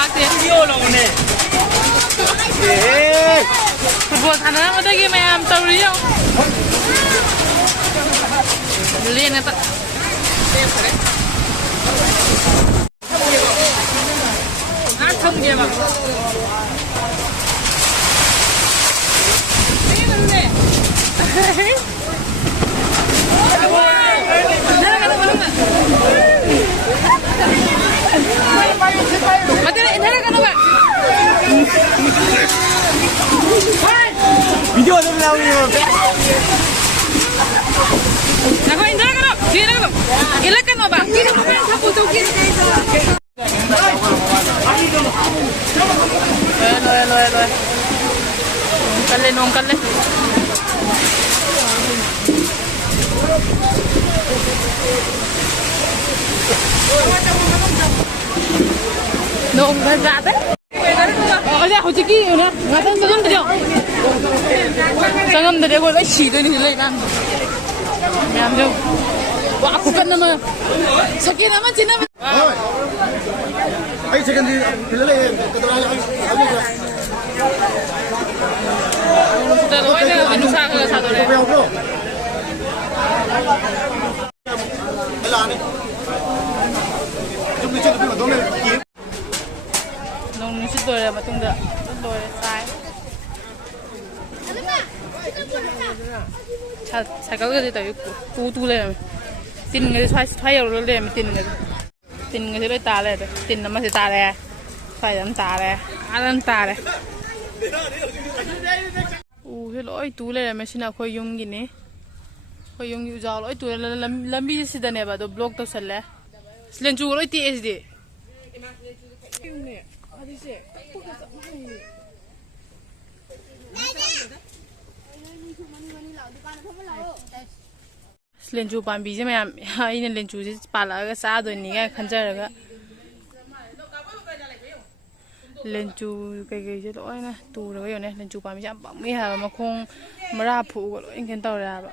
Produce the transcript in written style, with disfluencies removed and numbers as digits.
ꯂꯥꯛꯇꯦ ꯐꯨꯠꯕꯣꯜ ꯁꯥꯟꯅꯔꯝꯕꯗꯒꯤ ꯃꯌꯥꯝ ꯇꯧꯔꯤ ꯌꯦꯡꯉꯣ ꯂꯦꯟꯒ थमगेबा वीडियो तो बनाऊंगी Nako indra kano, kira kano, ilak kano ba? Kira kano sapu tu kira. Loe. Nongkal le. Nongkal jada. Aja hujiki na, ngatan sangam deh. Sangam deh, gua lagi sih tu ni lagi kan. Nyam tu, wah aku kan nama, sakit nama cina. Ayo second di, pilih keterangan lagi. Sudah loe ni, nusa ke satu le. Nong ni sudah le, matung dah, sudah le, say. 잘 가게 되다 있고 두두래 뛰는 게 사이로 래 뛰는 게 되게 따래 뛰는 맛이 따래 사이는 따래 안은 따래 오 헬로이 두래 메시나 거의 용기네 거의 용기 우자로 이 두래 람비 시다네 봐도 블록 또 살래 슬렌주로 뛰에지 어디지 Lenju pambi je maya ini lenju je pala ga sa do ni ga khanjar ga lenju kai je lo na tu ro yo ne lenju pambi jam pa mi ha ma khong mara phu go lo in ken taw ra ba